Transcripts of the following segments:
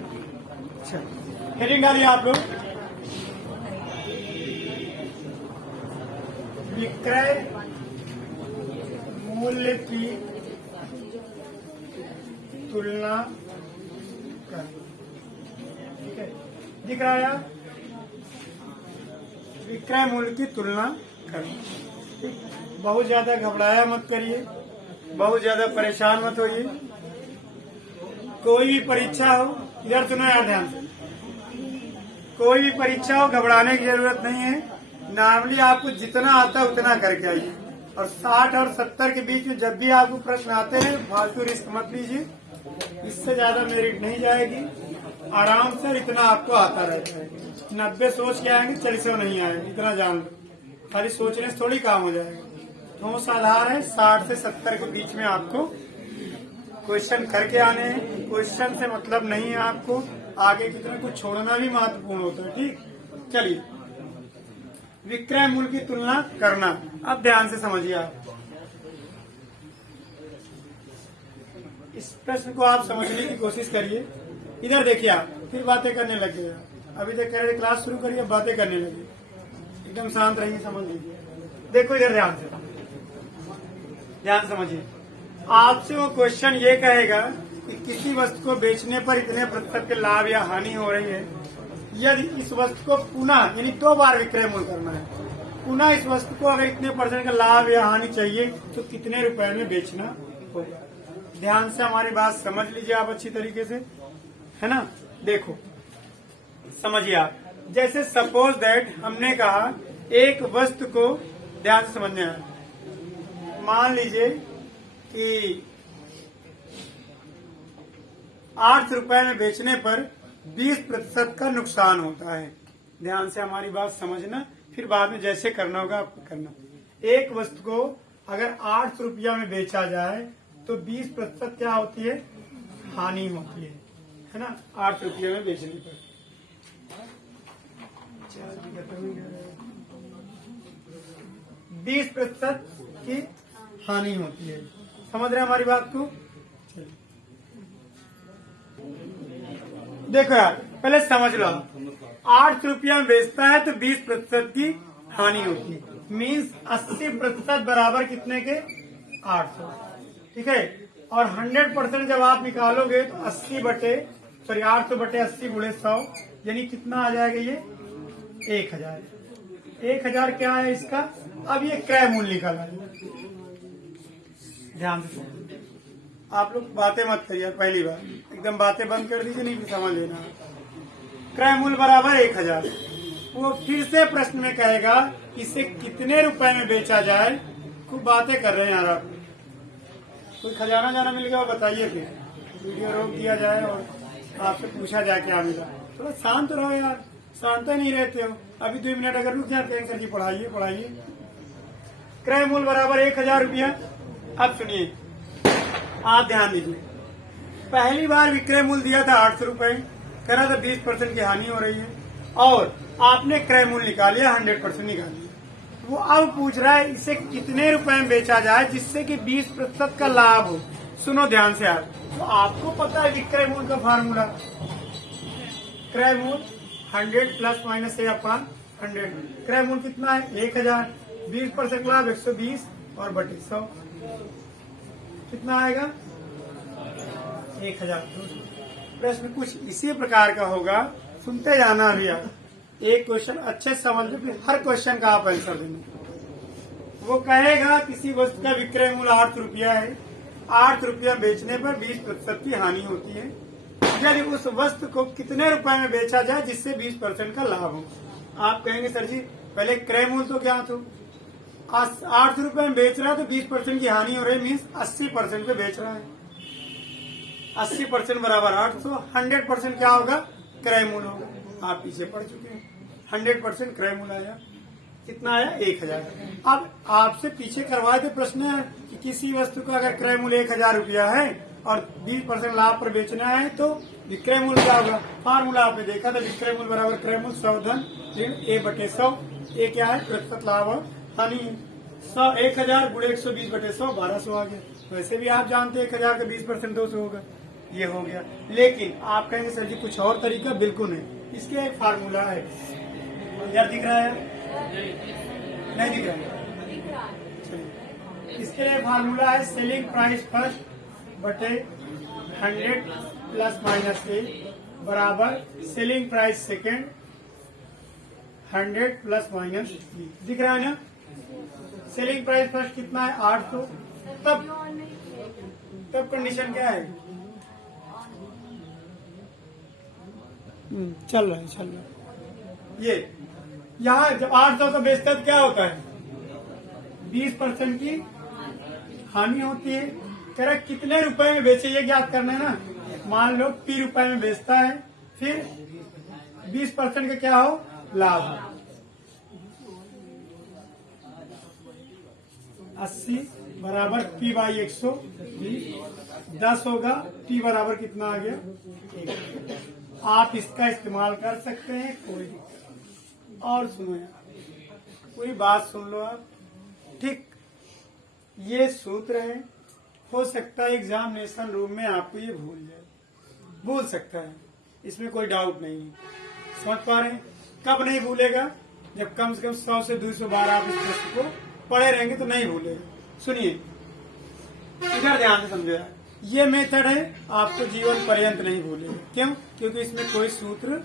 अच्छा, हेडिंग डालिए आप लोग। विक्रय मूल्य की तुलना कर। ठीक है, दिख रहा है? विक्रय मूल्य की तुलना कर। बहुत ज्यादा घबराया मत करिए, बहुत ज्यादा परेशान मत होइए। कोई भी परीक्षा हो, इधर सुनो यार ध्यान से, कोई भी परीक्षा हो घबराने की जरूरत नहीं है। नॉर्मली आपको जितना आता है उतना करके आइए, और 60 और 70 के बीच में जब भी आपको प्रश्न आते हैं फालतू रिस्क मत लीजिए। इससे ज्यादा मेरिट नहीं जाएगी। आराम से इतना आपको आता रहता है। 90 सोच के आएंगे, 40 नहीं आएंगे, इतना जान लो। खाली सोचने से थोड़ी काम हो जाएगा। ठोस आधार है, 60 से 70 के बीच में आपको क्वेश्चन करके आने हैं। क्वेश्चन से मतलब नहीं है आपको, आगे की तरह कुछ छोड़ना भी महत्वपूर्ण होता है। ठीक, चलिए, विक्रय मूल्य की तुलना करना। अब ध्यान से समझिए आप इस प्रश्न को, आप समझने की कोशिश करिए। इधर देखिए, आप फिर बातें करने लगे। अभी तक कह रहे क्लास शुरू करिए, बातें करने लगे। एकदम शांत रहिए, समझ लीजिए। देखो इधर ध्यान से समझिए। आपसे वो क्वेश्चन ये कहेगा कि किसी वस्तु को बेचने पर इतने प्रतिशत के लाभ या हानि हो रही है। यदि इस वस्तु को पुनः यानी 2 बार विक्रय मूल्य करना है, पुनः इस वस्तु को अगर इतने % का लाभ या हानि चाहिए तो कितने रुपए में बेचना होगा। ध्यान से हमारी बात समझ लीजिए आप अच्छी तरीके से, है ना। देखो समझिए आप, जैसे सपोज दैट हमने कहा एक वस्तु को, ध्यान से समझना है, मान लीजिए कि 8 रुपए में बेचने पर 20% का नुकसान होता है। ध्यान से हमारी बात समझना, फिर बाद में जैसे करना होगा आपको करना। एक वस्तु को अगर 8 रुपया में बेचा जाए तो 20% क्या होती है, हानि होती है ना। 8 रुपये में बेचने पर 20% की हानि होती है। समझ रहे हैं हमारी बात को। देखो यार, पहले समझ लो, 8 रुपया में बेचता है तो 20% की हानि होती है। मीन्स 80% बराबर कितने के, 800। ठीक है, और 100% जब आप निकालोगे तो 800 बटे 80 गुणे 100 यानी कितना आ जाएगा, ये 1000। 1000 क्या है इसका। अब ये क्रय मूल्य निकाला है। ध्यान से आप लोग बातें मत करिए, पहली बार एकदम बातें बंद कर दीजिए, नहीं समझ लेना। क्रय मूल्य बराबर 1000। वो फिर से प्रश्न में कहेगा इसे कितने रुपए में बेचा जाए। खूब बातें कर रहे हैं यार आप। कोई खजाना जाना मिल गया बताइए, फिर वीडियो रोक दिया जाए और आपसे पूछा जाए क्या मिला। थोड़ा शांत रहो यार, शांत नहीं रहते हो। अभी 2 मिनट अगर रुक जाते हैं सर जी, पढ़ाइए। क्रय मूल्य बराबर 1000 रुपया। अब सुनिए, आप ध्यान दीजिए। पहली बार विक्रय मूल्य दिया था 800 रुपए, करा था 20% की हानि हो रही है, और आपने क्रय मूल्य निकाल लिया, 100% निकाल लिया। वो अब पूछ रहा है इसे कितने रुपए में बेचा जाए जिससे कि 20% का लाभ हो। सुनो ध्यान से आप, तो आपको पता है विक्रय मूल्य का फार्मूला। क्रय मूल्य 100 प्लस माइनस से अपन 100। क्रय मूल्य कितना है, 1000। 20% लाभ 120 और बटे 100 कितना आएगा, 1000। प्रश्न कुछ इसी प्रकार का होगा, सुनते जाना अभी आप। एक क्वेश्चन अच्छे से समझ लो, फिर हर क्वेश्चन का आप आंसर देना। वो कहेगा किसी वस्तु का विक्रय मूल्य 8 रुपया है, 8 रुपया बेचने पर 20% की हानि होती है। यदि उस वस्तु को कितने रुपए में बेचा जाए जिससे 20% का लाभ हो। आप कहेंगे सर जी पहले क्रय मूल्य तो क्या था, 8 रुपए में बेच रहा है तो 20% की हानि हो रही है, मीन्स 80% पे बेच रहा है। 80% बराबर 800। 100% क्या होगा, क्रय मूल्य होगा। आप पीछे पढ़ चुके हैं। 100% क्रय मूल्य आया, कितना आया, 1000। अब आपसे पीछे करवाए थे प्रश्न कि किसी वस्तु का अगर क्रय मूल्य 1000 रुपया है और 20% लाभ पर बेचना है तो विक्रय मूल्य क्या होगा। फार्मूला आपने देखा था, विक्रय मूल्य बराबर क्रय मूल्य 100 धन ऋण A/100। ये क्या है, प्रतिशत लाभ और हानि है। 1000 गुणे 120/100 1200 आ गया। वैसे भी आप जानते हैं 1000 का 20% 200 होगा। ये हो गया। लेकिन आप कहेंगे सर जी कुछ और तरीका, बिल्कुल नहीं, इसके एक फार्मूला है। यार दिख रहा है? नहीं दिख रहा है? चलिए, इसके लिए फार्मूला है सेलिंग प्राइस फर्स्ट बटे 100 प्लस माइनस ए बराबर selling price second 100 plus minus b. दिख रहा है ना? सेलिंग प्राइस फर्स्ट कितना है? 800। तब कंडीशन क्या है? चल रहा है। ये यहाँ जब 800 का बेचता है तो क्या होता है? 20% की हानि होती है। कह रहा कितने रुपए में बेचे ये ज्ञात करना है ना। मान लो P रुपए में बेचता है, फिर 20% का क्या हो? लाभ हो। 80 बराबर P बाई 120 10 होगा। T बराबर कितना आ गया? 1। आप इसका इस्तेमाल कर सकते हैं, कोई दिक्कत। और सुनो यार, पूरी बात सुन लो आप। ठीक, ये सूत्र है। हो सकता है एग्जामिनेशन रूम में आपको ये भूल सकता है, इसमें कोई डाउट नहीं है। समझ पा रहे हैं? कब नहीं भूलेगा? जब कम से कम 100 से 200 बार आप इस प्रश्न को पढ़े रहेंगे तो नहीं भूलेगा। सुनिए, इधर ध्यान से समझो यार। ये मेथड है, आपको जीवन पर्यंत नहीं भूलेगा। क्यों? क्योंकि इसमें कोई सूत्र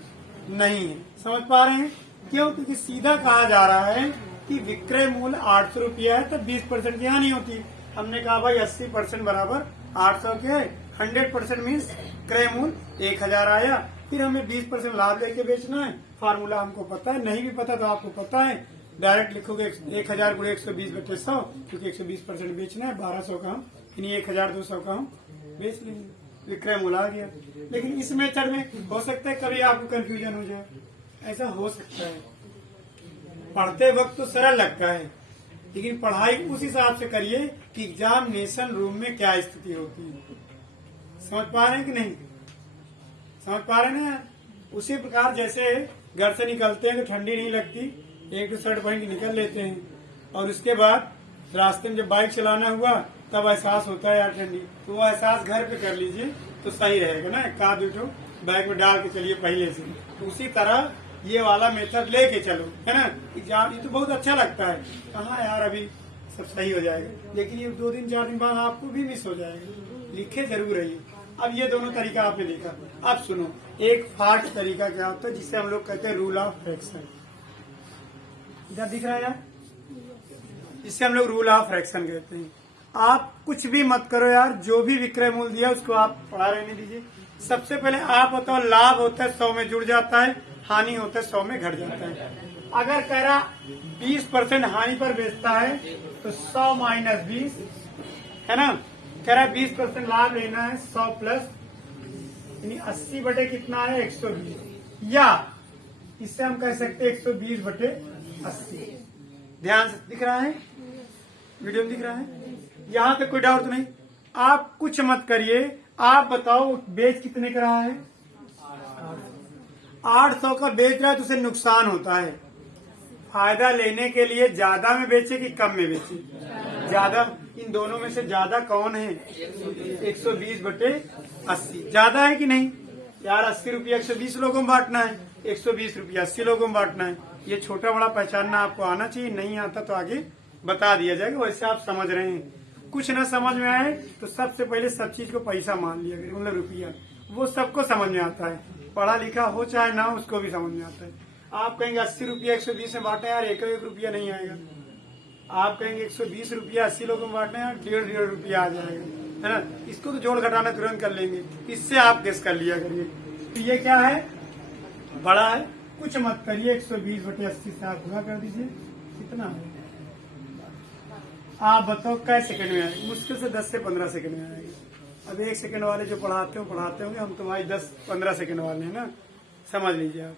नहीं है। समझ पा रहे हैं? क्यों? क्योंकि सीधा कहा जा रहा है कि विक्रय मूल्य 800 रुपया है, तब 20% की हानि होती है। हमने कहा भाई 80% बराबर 800 के 100% मीन्स क्रय मूल्य 1000 आया। फिर हमें 20% लाभ लेके बेचना है। फार्मूला हमको पता है, नहीं भी पता तो आपको पता है। डायरेक्ट लिखोगे 1000 गुणे 120 बटे 100, क्योंकि 120% बेचना है। 1200 का हम 1200 का हम बेच लेंगे, विक्रय मूल्य आ गया। लेकिन इस मेथड में हो सकता है कभी आपको कंफ्यूजन हो जाए, ऐसा हो सकता है। पढ़ते वक्त तो सरल लगता है, लेकिन पढ़ाई उस हिसाब से करिए कि एग्जामिनेशन रूम में क्या स्थिति होती है। समझ पा रहे हैं कि नहीं? समझ पा रहे हैं ना? उसी प्रकार जैसे घर से निकलते हैं तो ठंडी नहीं लगती, एक दो शर्ट पहन के निकल लेते हैं, और उसके बाद रास्ते में जब बाइक चलाना हुआ तब एहसास होता है यार ठंडी, तो वो एहसास घर पे कर लीजिए तो सही रहेगा ना। एक आध दो बैग में डाल के चलिए पहले से। तो उसी तरह ये वाला मेथड लेके चलो, है ना। एग्जाम ये तो बहुत अच्छा लगता है, कहाँ यार अभी सब सही हो जाएगा, लेकिन ये 2 दिन 4 दिन बाद आपको भी मिस हो जाएगा। लिखे जरूर रहिए। अब ये दोनों तरीका आपने देखा। अब सुनो, एक फास्ट तरीका क्या होता है जिसे हम लोग कहते हैं रूल ऑफ फ्रैक्शन। इधर दिख रहा है यार, जिसे हम लोग रूल ऑफ फ्रैक्शन कहते हैं। आप कुछ भी मत करो यार, जो भी विक्रय मूल्य दिया उसको आप पढ़ा रहने दीजिए। सबसे पहले आप बताओ, लाभ होता है 100 में जुड़ जाता है, हानि होता है 100 में घट जाता है। अगर कह रहा 20% हानि पर बेचता है तो 100 माइनस 20 है ना। कह रहा 20% लाभ लेना है, 100 प्लस यानी 80 बटे कितना है? 120। या इससे हम कह सकते हैं 120 बटे 80। ध्यान से दिख रहा है, वीडियो में दिख रहा है? यहाँ तक कोई डाउट नहीं। आप कुछ मत करिए, आप बताओ बेच कितने का रहा है? 800 का बेच रहा है तो उसे नुकसान होता है। फायदा लेने के लिए ज्यादा में बेचे कि कम में बेचे? ज्यादा। इन दोनों में से ज्यादा कौन है? 120 बटे 80 ज्यादा है कि नहीं यार? 80 रुपया 120 लोगों में बांटना है, 120 रुपया 80 लोगों में बांटना है। ये छोटा बड़ा पहचानना आपको आना चाहिए। नहीं आता तो आगे बता दिया जाएगा। वैसे आप समझ रहे हैं। कुछ ना समझ में आए तो सबसे पहले सब चीज को पैसा मान लिया करें, मतलब रुपया। वो सबको समझ में आता है, पढ़ा लिखा हो चाहे ना, उसको भी समझ में आता है। आप कहेंगे 80 रुपया 120 में बांटे यार, एक रुपया नहीं आएगा। आप कहेंगे 120 रुपया 80 लोगों में बांटना यार, 1.5 रुपया आ जाएगा, है ना। इसको तो जोड़ घटाना तुरंत कर लेंगे, इससे आप गेस कर लिया करिए। तो ये क्या है? बड़ा है। कुछ मत करिए, 120 बटे 80 से आप गुणा कर दीजिए, कितना है? आप बताओ कै सेकंड में आएगी? मुश्किल से 10 से 15 सेकंड में आएगी। अब 1 सेकंड वाले जो पढ़ाते होंगे, हम तो भाई 10-15 सेकंड वाले हैं ना, समझ लीजिए आप।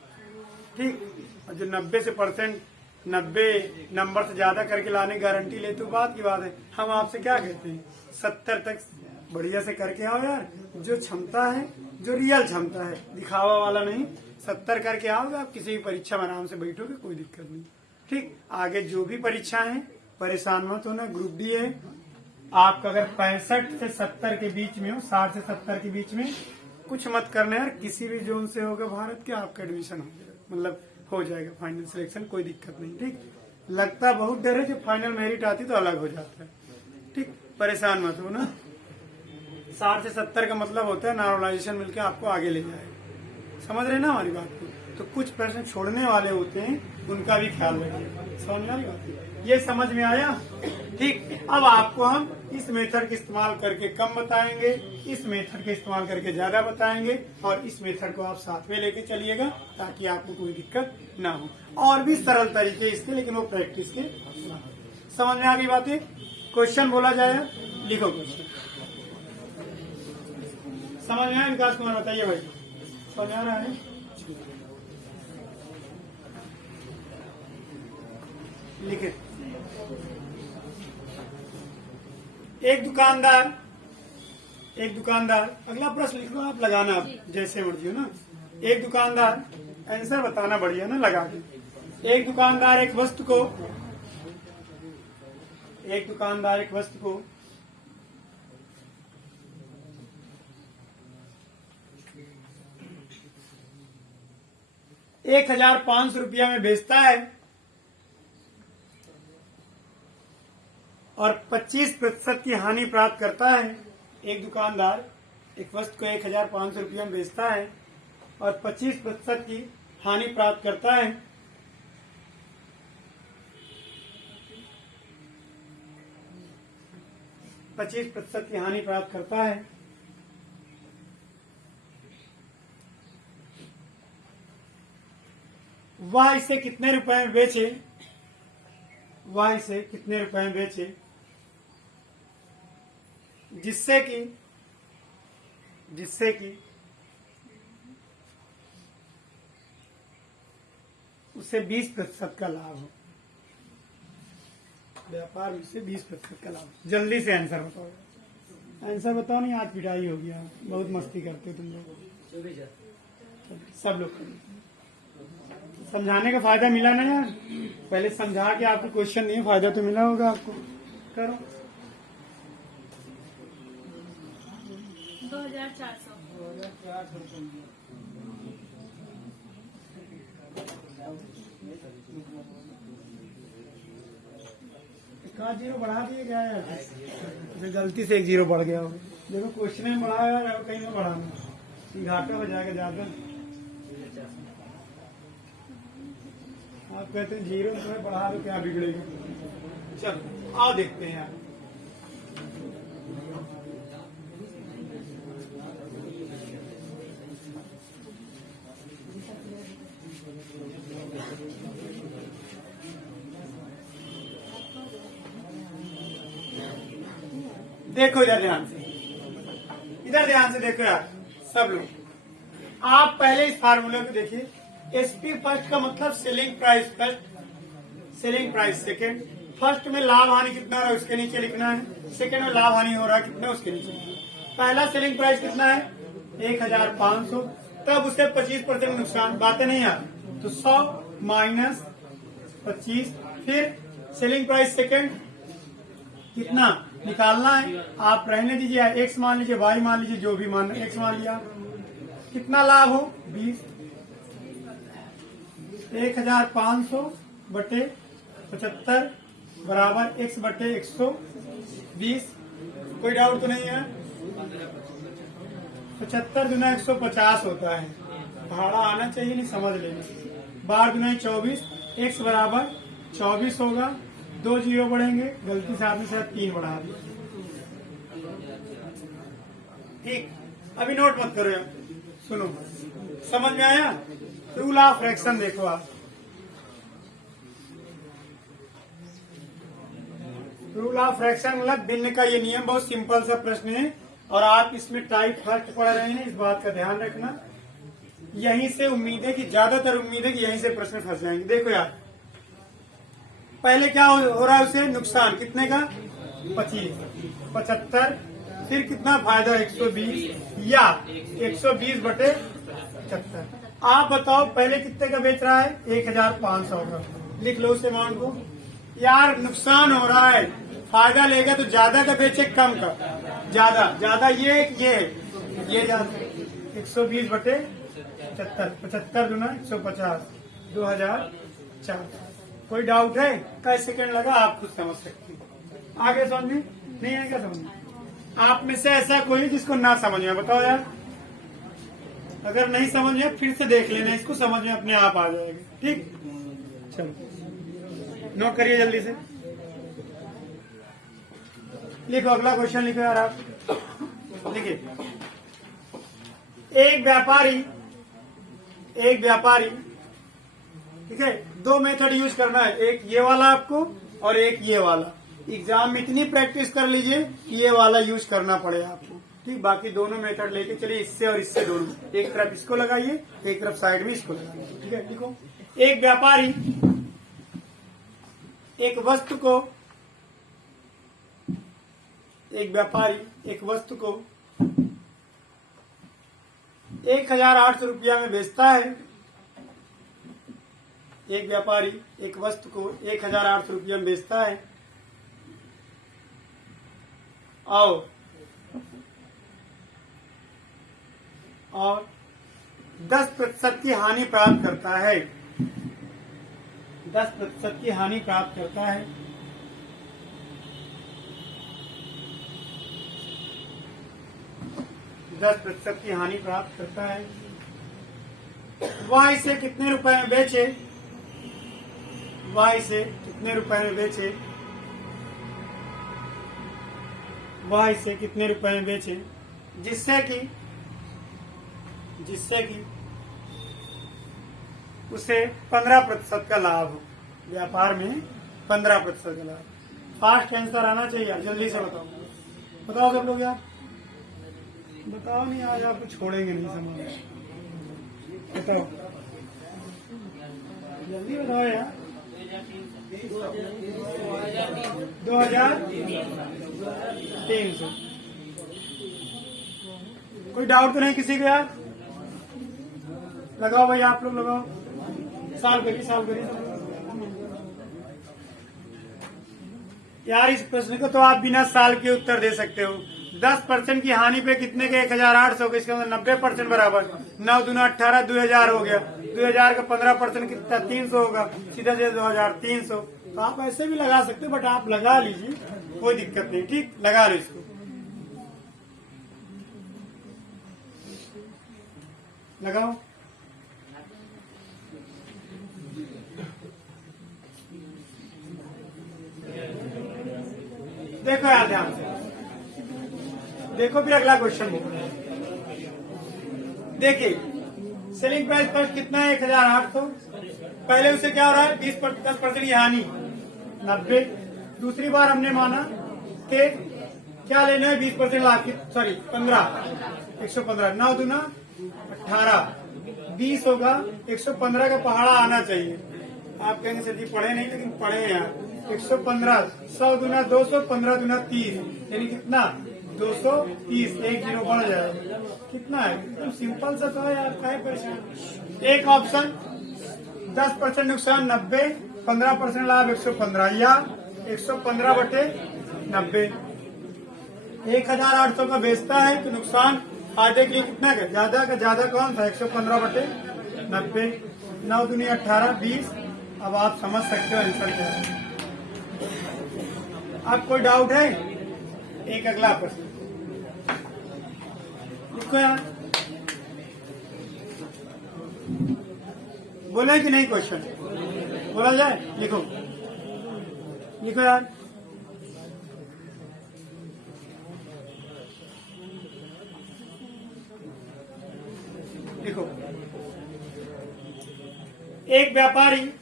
ठीक। और जो 90 नंबर से ज्यादा करके लाने की गारंटी लेते हो, बात की बात है। हम आपसे क्या कहते हैं? 70 तक बढ़िया से करके आओ यार। जो क्षमता है, जो रियल क्षमता है, दिखावा वाला नहीं, 70 करके आओगे आप किसी भी परीक्षा में आराम से बैठोगे, कोई दिक्कत नहीं। ठीक। आगे जो भी परीक्षा है परेशान मत होना। ग्रुप डी है, आपका अगर 65 से 70 के बीच में हो, 60 से 70 के बीच में, कुछ मत करना यार, किसी भी जोन से होगा भारत के आपका एडमिशन हो जाएगा, मतलब हो जाएगा फाइनल सिलेक्शन, कोई दिक्कत नहीं। ठीक, लगता बहुत डर है, जब फाइनल मेरिट आती तो अलग हो जाता है। ठीक, परेशान मत हो ना। 60 से 70 का मतलब होता है नॉर्मलाइजेशन मिलकर आपको आगे ले जाएगा। समझ रहे ना हमारी बात को? तो कुछ प्रश्न छोड़ने वाले होते हैं, उनका भी ख्याल रखिए। समझ में आ रही बात? ये समझ में आया? ठीक, अब आपको हम इस मेथड के इस्तेमाल करके कम बताएंगे, इस मेथड के इस्तेमाल करके ज्यादा बताएंगे, और इस मेथड को आप साथ में लेके चलिएगा ताकि आपको कोई दिक्कत ना हो। और भी सरल तरीके इसके, लेकिन वो प्रैक्टिस के। समझ में आ गई बातें? क्वेश्चन बोला जाए, लिखो क्वेश्चन। समझ में आया विकास कुमार? बताइए भाई, समझ आ रहा है? लिखे। एक दुकानदार, अगला प्रश्न लिख लो आप, लगाना आप जैसे मर्जी हो ना। एक दुकानदार, आंसर बताना बढ़िया ना लगा के। एक दुकानदार एक वस्तु को 1,500 रुपया में बेचता है और 25% की हानि प्राप्त करता है। एक दुकानदार एक वस्तु को 1,500 रुपया में बेचता है और 25% की हानि प्राप्त करता है। की हानि प्राप्त करता है। वह इसे कितने रुपए में बेचे? जिससे कि उसे 20% का लाभ हो। व्यापार में से 20% का लाभ। जल्दी से आंसर बताओ। आंसर बताओ, नहीं आज पिटाई हो गया। बहुत मस्ती करते हो तुम लोग, सब लोग। समझाने का फायदा मिला ना यार? पहले समझा के आपको क्वेश्चन नहीं, फायदा तो मिला होगा आपको। करो। 2,400। कहा जीरो बढ़ा दिए क्या यार? गलती से एक जीरो बढ़ गया हो। देखो क्वेश्चन में बढ़ा यार, कहीं में बढ़ाना, घाटा हो जाएगा ज्यादा। आप कहते हैं जीरो में बढ़ा दो, क्या बिगड़ेगा? चलो आओ देखते हैं यार। देखो इधर ध्यान से देखो यार सब लोग। आप पहले इस फार्मूले को देखिए। एसपी फर्स्ट का मतलब selling price first, selling price second. First में लाभ हानि कितना हो रहा है उसके नीचे लिखना है, सेकंड में लाभ हानि हो रहा है कितना उसके नीचे। पहला सेलिंग प्राइस कितना है? 1,500। तब उसे 25% नुकसान, बातें नहीं यार, तो 100 माइनस 25। फिर सेलिंग प्राइस सेकंड कितना निकालना है, आप रहने दीजिए, एक्स मान लीजिए, वाई मान लीजिए, जो भी मान, एक्स मान लिया। कितना लाभ हो? 20। 1,500 बटे 75 बराबर x बटे 120। कोई डाउट तो नहीं है? 75 गुना 150 होता है, भाड़ा आना चाहिए, नहीं समझ लेना। 12 गुना 24, x बराबर 24 होगा। 2 जीरो बढ़ेंगे, गलती से आपने शायद 3 बढ़ा दिया। ठीक, अभी नोट मत करो यार, सुनो। समझ में आया? रूल ऑफ फ्रैक्शन देखो आप। रूल ऑफ फ्रैक्शन मतलब भिन्न का ये नियम, बहुत सिंपल सा प्रश्न है और आप इसमें टाइप फर्स्ट पढ़ रहे हैं, इस बात का ध्यान रखना। यहीं से उम्मीद है कि ज्यादातर उम्मीद है कि यहीं से प्रश्न फंस जाएंगे। देखो यार, पहले क्या हो रहा है उसे? नुकसान कितने का? 25, 75। फिर कितना फायदा? 120 या 120 बटे 75। आप बताओ पहले कितने का बेच रहा है? 1,500 का। लिख लो उस अमाउंट को। यार नुकसान हो रहा है, फायदा लेगा तो ज्यादा का बेचे कम का, ज्यादा ज्यादा ये है, ये ज्यादा 120 बटे 75, 75 दूना 150, 2004। कोई डाउट है? कई सेकंड लगा आप खुद समझ सकते हैं। आगे समझ में नहीं आएगा समझ में? आप में से ऐसा कोई है जिसको ना समझ में? बताओ यार, अगर नहीं समझ में फिर से देख लेना, इसको समझ में अपने आप आ जाएगा। ठीक, चलो नोट करिए जल्दी से, लिखो अगला क्वेश्चन लिखो यार आप, लिखिए। एक व्यापारी ठीक है, दो मेथड यूज करना है, एक ये वाला आपको और एक ये वाला। एग्जाम में इतनी प्रैक्टिस कर लीजिए कि ये वाला यूज करना पड़े आपको। ठीक, बाकी दोनों मेथड लेके चलिए, इससे और इससे दोनों, एक तरफ इसको लगाइए, एक तरफ साइड में इसको लगाइए। ठीक है, देखो एक व्यापारी एक वस्तु को 1800 रुपया में बेचता है। एक व्यापारी एक वस्तु को 1800 रुपया में बेचता है और 10% की हानि प्राप्त करता है। 10% की हानि प्राप्त करता है। की हानि प्राप्त करता है। वह इसे कितने रुपए में बेचे? वह इसे कितने रुपए में बेचे? वह इसे कितने रुपए में बेचे जिससे कि उसे 15% का लाभ हो। व्यापार में 15% का लाभ। फास्ट आंसर आना चाहिए, जल्दी से बताओ सब लोग यार, बताओ नहीं, आज आपको छोड़ेंगे नहीं सामान। बताओ जल्दी बताओ यार। 2300। कोई डाउट तो नहीं किसी को यार? लगाओ भाई, आप लोग लगाओ, सॉल्व करिए यार। इस प्रश्न को तो आप बिना साल के उत्तर दे सकते हो। 10% की हानि पे कितने के 1800 के, इसका मतलब 90% बराबर। 9 दूना 18, 2000 हो गया। 2000 का 15% कितना? 300 होगा। सीधा सीधा 2300। तो आप ऐसे भी लगा सकते हो, बट आप लगा लीजिए, कोई दिक्कत नहीं। ठीक, लगा लो इसको, लगाओ। देखो यार ध्यान से देखो, फिर अगला क्वेश्चन देखिए। सेलिंग प्राइस फर्स्ट कितना है? 1800। पहले उसे क्या हो रहा है? 10% की हानि, 90। दूसरी बार हमने माना कि क्या लेना है? 20% लाभ की, सॉरी 15, 115। 9 दूना 18, 20 होगा। 115 का पहाड़ा आना चाहिए। आप कहेंगे सर जी पढ़े नहीं, लेकिन पढ़े हैं यार। 115, 100 दूना 200, 15 दूना 30, यानी कितना? 230। 1 जीरो बढ़ जाएगा। कितना है? एकदम सिंपल सा तो है यार, क्या है परेशान। एक ऑप्शन 10% नुकसान 90, 15% लाभ 115, या 115 बटे 90। 1800 का बेचता है तो नुकसान फायदे के लिए कितना का? ज्यादा कौन था? 115 बटे 90। 9 दूनी 18, 20। अब आप समझ सकते हो आंसर क्या है। आप कोई डाउट है? एक अगला प्रश्न लिखो यार, बोले कि नहीं? क्वेश्चन बोला जाए? लिखो यार। लिखो। एक व्यापारी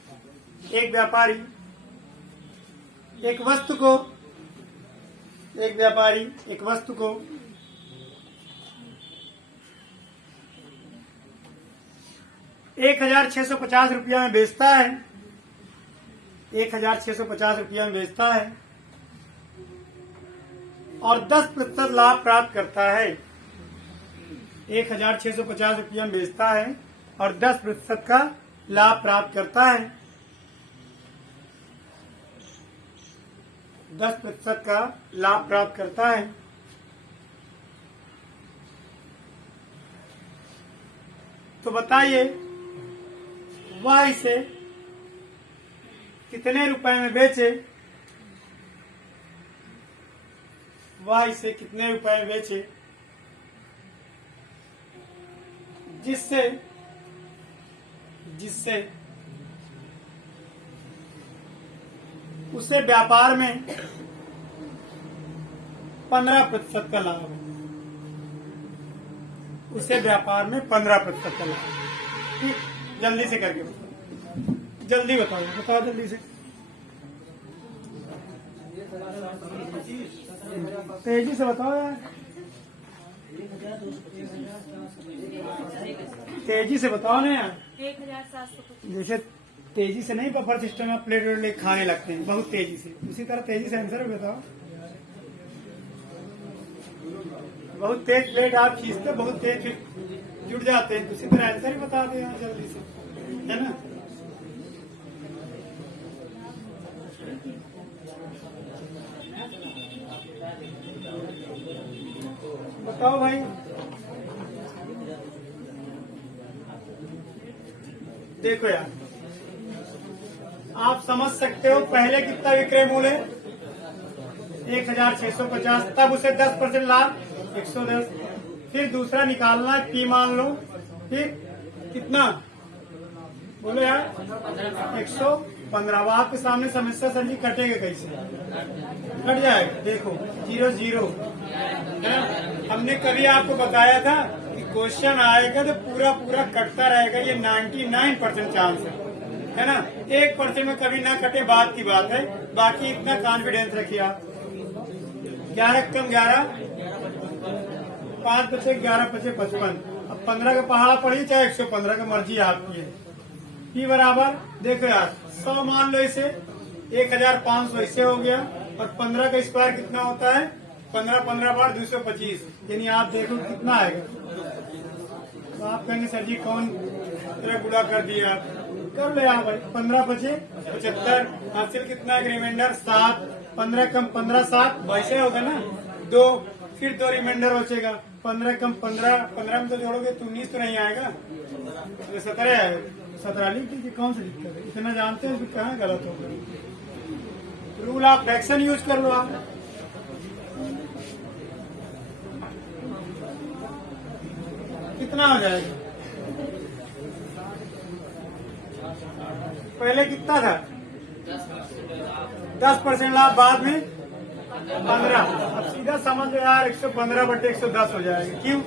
एक वस्तु को 1650 रुपया में बेचता है। 1650 रुपया में बेचता है और 10% लाभ प्राप्त करता है। 1650 रुपया में बेचता है और 10% का लाभ प्राप्त करता है। 10% का लाभ प्राप्त करता है। तो बताइए वह इसे कितने रुपए में बेचे, वह इसे कितने रुपए में बेचे जिससे उसे व्यापार में 15% का लाभ है, उसे व्यापार में 15% का लाभ है। ठीक, जल्दी से करके बताओ, जल्दी बताओ जल्दी से, तेजी से बताओ यार, तेजी से बताओ ना यार। 1725। जैसे तेजी से नहीं बफर सिस्टम में प्लेट ले खाने लगते हैं बहुत तेजी से, उसी तरह तेजी से आंसर बताओ। बहुत तेज प्लेट आप खींचते, बहुत तेज फिर जुड़ जाते हैं, उसी तरह आंसर ही बता दो यार जल्दी से, है ना। बताओ भाई, देखो यार आप समझ सकते हो पहले कितना विक्रय मूल्य है 1650, तब उसे 10% लाभ 110, फिर दूसरा निकालना है पी मान लो, फिर कितना बोलो यार 115। अब आपके सामने समस्या सर जी कटेगा कैसे, कट जाएगा, देखो 0 0 है। हमने कभी आपको बताया था कि क्वेश्चन आएगा तो पूरा कटता रहेगा, ये 99% चांस है ना। 1% में कभी ना कटे बात की बात है, बाकी इतना कॉन्फिडेंस रखिए आप। 11 कम 11, 5 बचे 11 बचे 55। अब 15 का पहाड़ा पड़ी चाहे 115 का, मर्जी आपकी है। पी बराबर देखो यार 100 मान लो इसे, 1500 इससे हो गया, और 15 का स्क्वायर कितना होता है 15 बार 225, यानी आप देखो कितना आएगा। तो आप कहेंगे सर जी कौन तरह बुरा कर दिया, कर ले आप भाई। 15 बचे 75, हासिल कितना है रिमाइंडर 7, 15 कम 15 7 वैसे होगा ना 2, फिर 2 रिमाइंडर बचेगा, 15 कम 15 में तो जोड़ोगे तो 19 तो नहीं आएगा, तो 17 आएगा। 17 लिख दीजिए, कौन सी दिक्कत है, इतना जानते हैं कहाँ गलत होगा। रूल आप फ्रैक्शन यूज कर लो आप। कितना हो जाएगा, पहले कितना था 10% लाभ, बाद में 15। अब सीधा समझ लो यार 115/110 हो जाएगा। क्यों,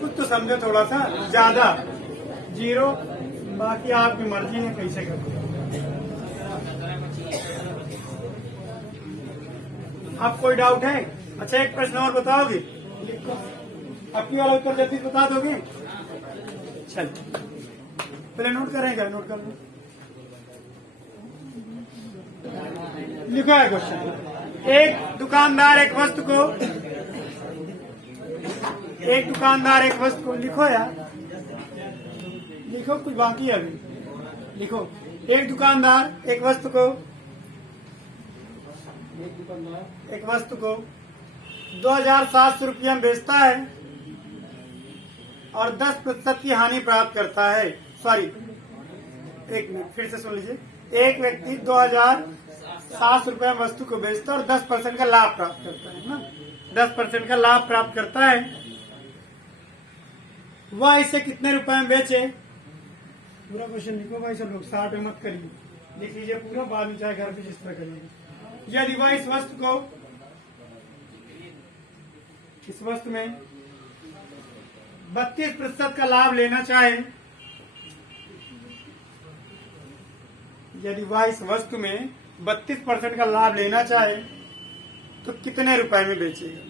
कुछ तो समझो थोड़ा सा ज्यादा, 0 बाकी आपकी मर्जी है कैसे करते। आप कोई डाउट है? अच्छा एक प्रश्न और बताओगे, लिखो आपकी वाला उत्तर जल्दी बता दोगे। चल पहले नोट करेंगे, नोट कर लो, लिखो है क्वेश्चन। एक दुकानदार एक वस्तु को लिखो यार, लिखो कुछ बाकी है अभी, लिखो। एक दुकानदार एक वस्तु को 2700 रुपया में बेचता है और 10% की हानि प्राप्त करता है। सॉरी, एक मिनट फिर से सुन लीजिए। एक व्यक्ति 2700 रुपया में वस्तु को बेचता है और 10% का लाभ प्राप्त करता है ना, 10% का लाभ प्राप्त करता है। वह इसे कितने रुपए में बेचे, पूरा क्वेश्चन लिखो भाई सब लोग, 60 में मत करिए, लिख लीजिए पूरा, बाद में चाहे घर पे जिस तरह करिए। यदि वह इस वस्तु में 32% का लाभ लेना चाहे, यदि वह इस वस्तु में 32% का लाभ लेना चाहे तो कितने रुपए में बेचेगा,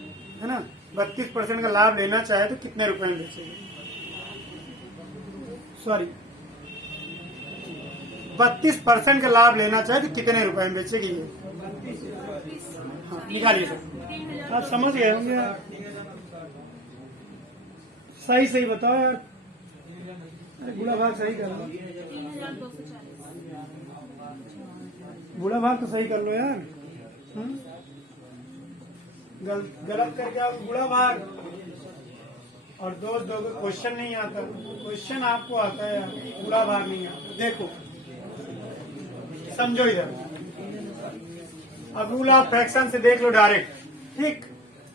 है ना। 32% का लाभ लेना चाहे तो कितने रुपए में बेचेगा, सॉरी 32% का लाभ लेना चाहे तो कितने रुपए में बेचेगी ये, हाँ निकालिए सर, आप समझ गए होंगे। सही बताओ यार, अरे बुरा भाग सही कर लो, 3240। बुरा भाग तो सही कर लो यार। गलत करके आप गुणा भाग। और दोस्त दो क्वेश्चन नहीं आता, क्वेश्चन आपको आता है यार, गुणा भाग नहीं आता। देखो समझो इधर, अब रूल ऑफ फ्रैक्शन से देख लो डायरेक्ट, ठीक।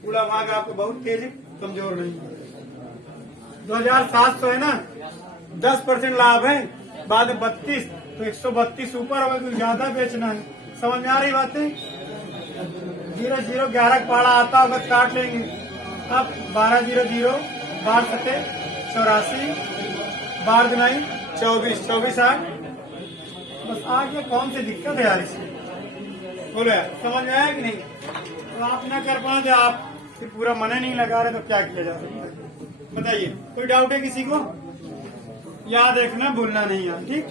गुणा भाग आपको बहुत तेज कमजोर नहीं। 2700 है ना, 10% लाभ है, बाद में 32, तो 132 ऊपर होगा, कुछ ज्यादा बेचना है। समझ में आ रही बातें? 0 0 11 का पाड़ा आता होगा, काट लेंगे। अब 12 0 0 12 सते 84, 12 दुनाई 24, 24 8। बस आगे कौन सी दिक्कत है यार इसमें, बोलो यार, समझ में आया कि नहीं? तो आप ना कर पाए, आप फिर पूरा मन नहीं लगा रहे, तो क्या किया जा सकता है बताइए? कोई डाउट है किसी को? याद रखना, भूलना नहीं यार, ठीक।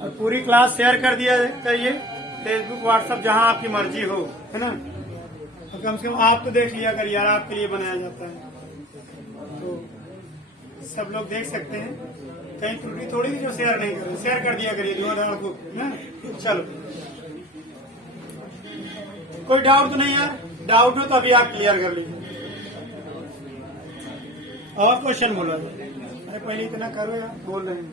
और पूरी क्लास शेयर कर दिया चाहिए, फेसबुक व्हाट्सएप जहां आपकी मर्जी हो, है ना। और कम से कम आप तो देख लिया कर यार, आपके लिए बनाया जाता है, तो सब लोग देख सकते हैं। कहीं त्रुटि थोड़ी भी जो शेयर नहीं कर, शेयर कर दिया करिए धुआंधार को ना। चलो, कोई डाउट तो नहीं यार? डाउट हो तो अभी आप क्लियर कर लीजिए। और क्वेश्चन बोलो, अरे पहले इतना करो यार, बोल रहे हैं।